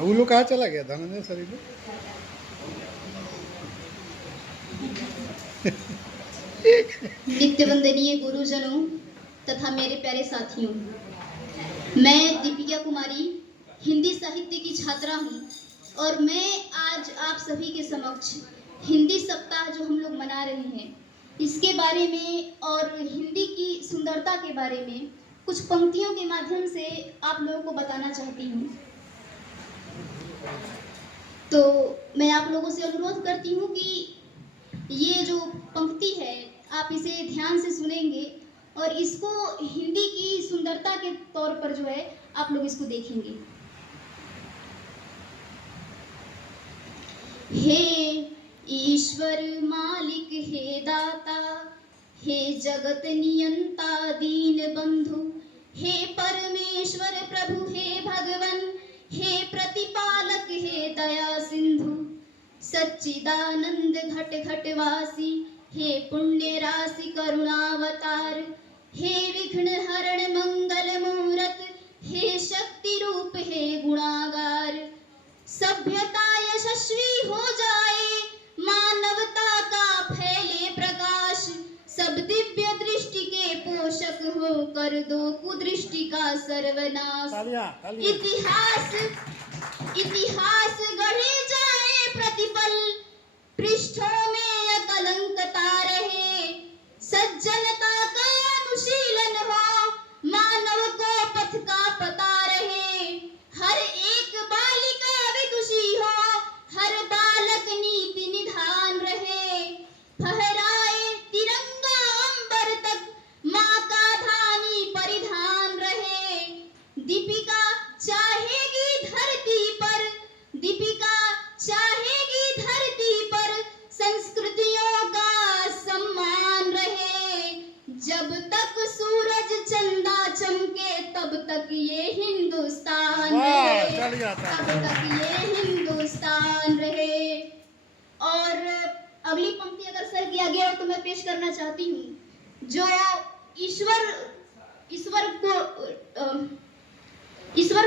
वो लोग कहाँ चला गया धनंजय सर लोग? नित्य वंदनीय गुरुजनों तथा मेरे प्यारे साथियों, मैं दीपिका कुमारी हिंदी साहित्य की छात्रा हूँ और मैं आज आप सभी के समक्ष हिंदी सप्ताह जो हम लोग मना रहे हैं इसके बारे में और हिंदी की सुंदरता के बारे में कुछ पंक्तियों के माध्यम से आप लोगों को बताना चाहती हूँ। तो मैं आप लोगों से अनुरोध करती हूँ कि ये जो पंक्ति है आप इसे ध्यान से सुनेंगे और इसको हिंदी की सुंदरता के तौर पर जो है आप लोग इसको देखेंगे। हे ईश्वर मालिक, हे दाता, हे जगत नियंता दीन बंधु, हे परमेश्वर प्रभु, हे भगवन, हे प्रतिपालक, हे दया सिंधु, सच्चिदानंद घट घटवासी, हे पुण्य राशि करुणावतार, हे विघ्न हरण मंगल मूरत, हे शक्ति रूप, हे गुणागार, सभ्यता यशस्वी हो जाए, मानवता का फैले प्रकाश, सब दिव्य दृष्टि के पोषक हो कर दो कुदृष्टि का सर्वनाश। इतिहास गढ़े जाए प्रतिपल, पृष्ठों में अकलंकता रहे, सज्जनता का अनुशीलन हो, मानव को पथ का पता रहे, हर एक बालिका विदुषी हो, हर बालक नीति निधान रहे, फहराए तिरंगा अंबर तक, माँ का धानी परिधान रहे, दीपिका चाहेगी धरती पर, दीपिका चाहेगी धरती पर संस्कृतियों का सम्मान रहे, जब तक सूरज चंदा चमके तब तक ये हिंदुस्तान रहे, तब तक ये हिंदुस्तान रहे। और अगली पंक्ति अगर सर किया गया हो तो मैं पेश करना चाहती हूँ जो ईश्वर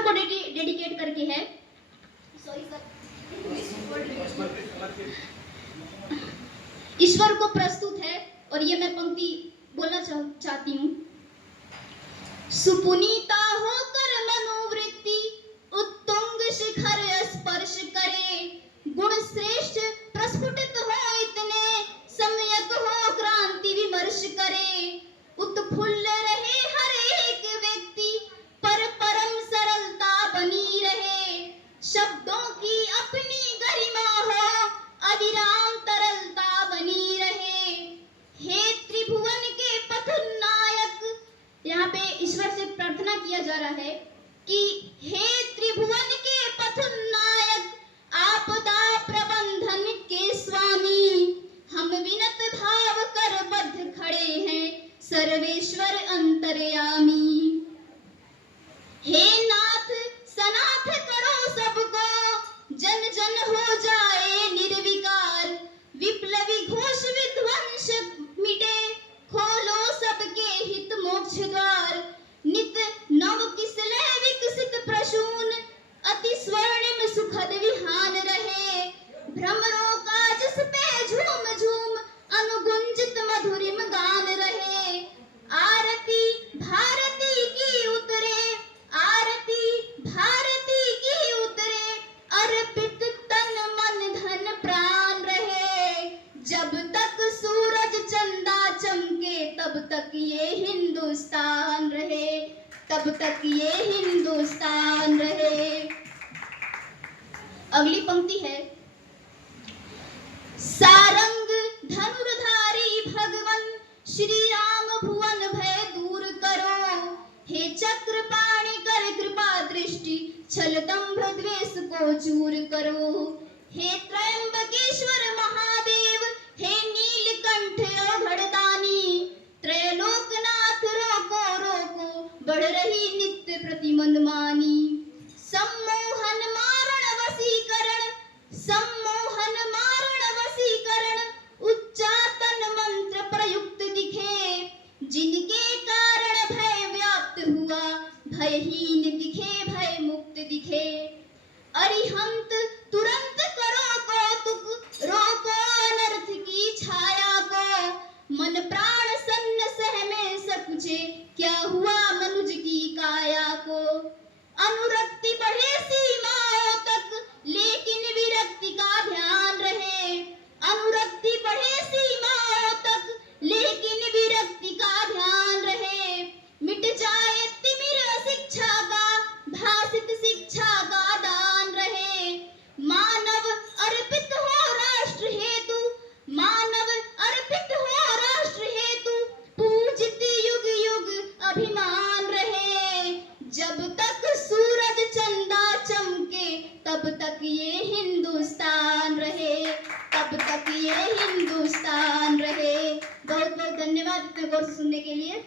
को डेडिकेट करके है। सॉरी सर, ईश्वर को प्रस्तुत है और ये मैं पंक्ति बोलना चाहती हूँ। सुपुनीता होकर मनोवृत्ति उत्तुंग शिखर स्पर्श करे, गुण श्रेष्ठ प्रस्फुटित हो इतने, सम्यक हो क्रांति विमर्श करे, उत्फुल्ल रहे हर एक व्यक्ति पर परम सरलता बनी रहे, शब्दों की अपनी गरिमा हो, अविराम तरलता बनी रहे, हे त्रिभुवन के पथनायक, यहाँ पे ईश्वर से प्रार्थना किया जा रहा है कि हे त्रिभुवन के पथनायक, आपदा प्रबंधन के स्वामी, हम विनत भाव कर बद्ध खड़े हैं सर्वेश्वर अंतर्यामी, हे नाथ सनाथ करो सबको, जन जन हो जाए निर्विकार, विप्लवी घोष विध्वंस मिटे, खोलो सबके हित मोक्ष द्वार, नित नव किसले विकसित प्रसून, अति स्वर्णिम सुखद विहान रहे, भ्रमरों का जिस पे झूम झूम अनुगुंजित मधुरिम गान रहे, आरती भारती की उतरे, आरती भारती की उतरे, अर्पित तन मन धन प्राण रहे, जब तक सूरज चंदा चमके तब तक ये हिंदुस्तान रहे, तब तक ये हिंदुस्तान रहे। अगली पंक्ति है, सारंग धनुर्धारी भगवन श्री राम भुवन भय दूर करो, हे चक्र पाणि कर कृपा दृष्टि, छल दंभ द्वेष को चूर करो, हे त्रयंबकेश्वर महादेव, हे नीलकंठ अघड़दानी, त्रैलोकनाथ रोको रोको बढ़ रही नित्य प्रति मनमानी, सम्मोहन मारण वसीकरण, सम्मोहन मारण वसीकरण, उच्चातन मंत्र प्रयुक्त मन प्राण सन्न सहमे सकुचे, क्या हुआ मनुज की काया को। अनुरक्ति बढ़े सीमाओं तक, लेकिन विरक्ति का ध्यान रहे। अनुरक्ति बढ़े सीमाओं तक, लेकिन विरक्ति का ध्यान रहे। मिट जाए तिमिर शिक्षा का, भाषित शिक्षा का दान रहे। मानव अर्पित हो राष्ट्र हेतु, मानव अर्पित हो राष्ट्र हेतु, पूजित युग युग अभिमान रहे। जब तक सूरज चंदा चमके, तब तक ये हिंदुस्तान रहे, तब तक ये हिंदुस्तान रहे। बहुत बहुत धन्यवाद इतने गौर से सुनने के लिए।